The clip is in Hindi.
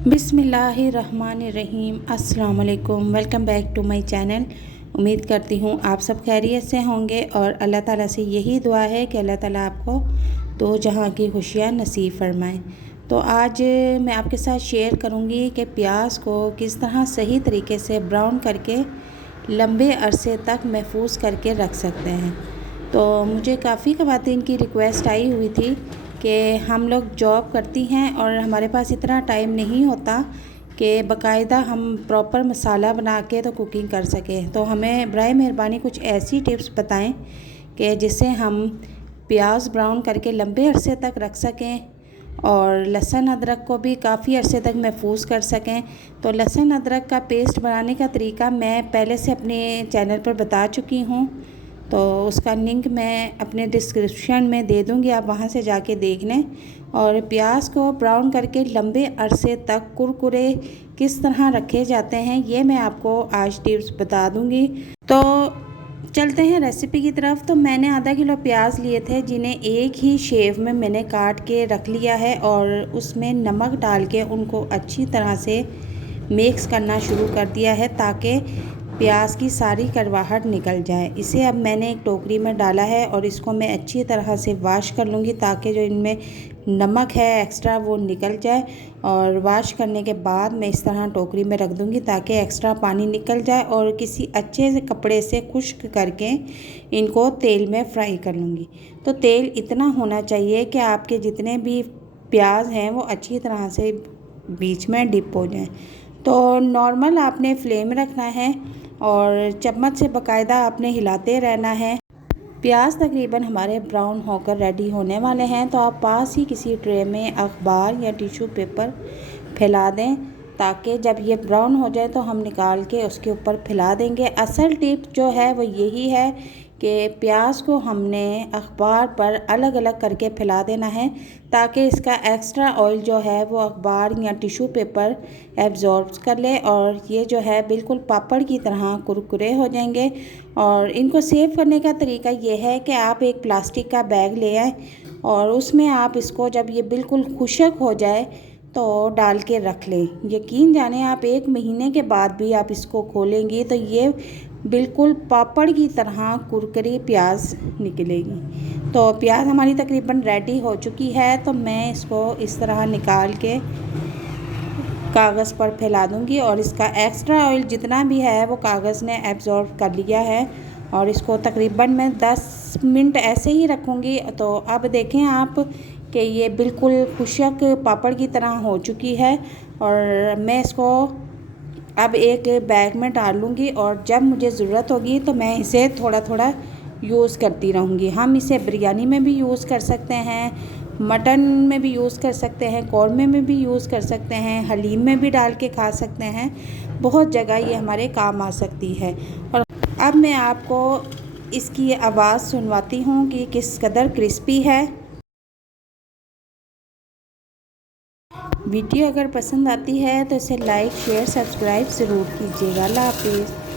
बिस्मिल्लाहिर्रहमानिर्रहीम। अस्सलाम वालेकुम। Welcome back to my channel. उम्मीद करती हूँ आप सब खैरियत से होंगे और अल्लाह ताला से यही दुआ है कि अल्लाह ताला आपको दो जहां की खुशियाँ नसीब फरमाएं। तो आज मैं आपके साथ शेयर करूँगी कि प्याज को किस तरह सही तरीके से ब्राउन करके लंबे अरसे तक महफूज करके रख सकते हैं। तो मुझे काफ़ी ख़वातीन की रिक्वेस्ट आई हुई थी कि हम लोग जॉब करती हैं और हमारे पास इतना टाइम नहीं होता कि बाकायदा हम प्रॉपर मसाला बना के तो कुकिंग कर सकें। तो हमें बराए मेहरबानी कुछ ऐसी टिप्स बताएं कि जिससे हम प्याज ब्राउन करके लंबे अरसे तक रख सकें और लहसुन अदरक को भी काफ़ी अरसे तक महफूज कर सकें। तो लहसुन अदरक का पेस्ट बनाने का तरीका मैं पहले से अपने चैनल पर बता चुकी हूँ, तो उसका लिंक मैं अपने डिस्क्रिप्शन में दे दूँगी, आप वहाँ से जाके देख लें। और प्याज को ब्राउन करके लंबे अरसे तक कुरकुरे किस तरह रखे जाते हैं ये मैं आपको आज टिप्स बता दूँगी। तो चलते हैं रेसिपी की तरफ। तो मैंने आधा किलो प्याज लिए थे जिन्हें एक ही शेप में मैंने काट के रख लिया है और उसमें नमक डाल के उनको अच्छी तरह से मिक्स करना शुरू कर दिया है ताकि प्याज की सारी कड़वाहट निकल जाए। इसे अब मैंने एक टोकरी में डाला है और इसको मैं अच्छी तरह से वॉश कर लूँगी ताकि जो इनमें नमक है एक्स्ट्रा वो निकल जाए। और वॉश करने के बाद मैं इस तरह टोकरी में रख दूँगी ताकि एक्स्ट्रा पानी निकल जाए और किसी अच्छे से कपड़े से खुश्क करके इनको तेल में फ्राई कर लूँगी। तो तेल इतना होना चाहिए कि आपके जितने भी प्याज हैं वो अच्छी तरह से बीच में डिप हो जाएं। तो नॉर्मल आपने फ्लेम रखना है और चम्मच से बाकायदा आपने हिलाते रहना है। प्याज तकरीबन हमारे ब्राउन होकर रेडी होने वाले हैं। तो आप पास ही किसी ट्रे में अखबार या टिश्यू पेपर फैला दें ताकि जब ये ब्राउन हो जाए तो हम निकाल के उसके ऊपर फैला देंगे। असल टिप जो है वो यही है कि प्याज को हमने अखबार पर अलग अलग करके फैला देना है ताकि इसका एक्स्ट्रा ऑयल जो है वो अखबार या टिश्यू पेपर एब्जॉर्ब कर ले और ये जो है बिल्कुल पापड़ की तरह कुरकुरे हो जाएंगे। और इनको सेव करने का तरीका ये है कि आप एक प्लास्टिक का बैग ले आए और उसमें आप इसको जब ये बिल्कुल खुश्क हो जाए तो डाल के रख लें। यकीन जाने आप 1 महीने के बाद भी आप इसको खोलेंगी तो ये बिल्कुल पापड़ की तरह कुरकुरी प्याज निकलेगी। तो प्याज हमारी तकरीबन रेडी हो चुकी है। तो मैं इसको इस तरह निकाल के कागज़ पर फैला दूंगी और इसका एक्स्ट्रा ऑयल जितना भी है वो कागज़ ने एब्जॉर्ब कर लिया है और इसको तकरीबन मैं 10 मिनट ऐसे ही रखूँगी। तो अब देखें आप कि ये बिल्कुल खुश्क पापड़ की तरह हो चुकी है और मैं इसको अब एक बैग में डाल लूँगी और जब मुझे ज़रूरत होगी तो मैं इसे थोड़ा थोड़ा यूज़ करती रहूँगी। हम इसे बिरयानी में भी यूज़ कर सकते हैं, मटन में भी यूज़ कर सकते हैं, कौरमे में भी यूज़ कर सकते हैं, हलीम में भी डाल के खा सकते हैं। बहुत जगह ये हमारे काम आ सकती है। और अब मैं आपको इसकी आवाज़ सुनवाती हूँ कि किस कदर क्रिस्पी है। वीडियो अगर पसंद आती है तो इसे लाइक शेयर सब्सक्राइब ज़रूर कीजिएगा। अल्लाह हाफिज़।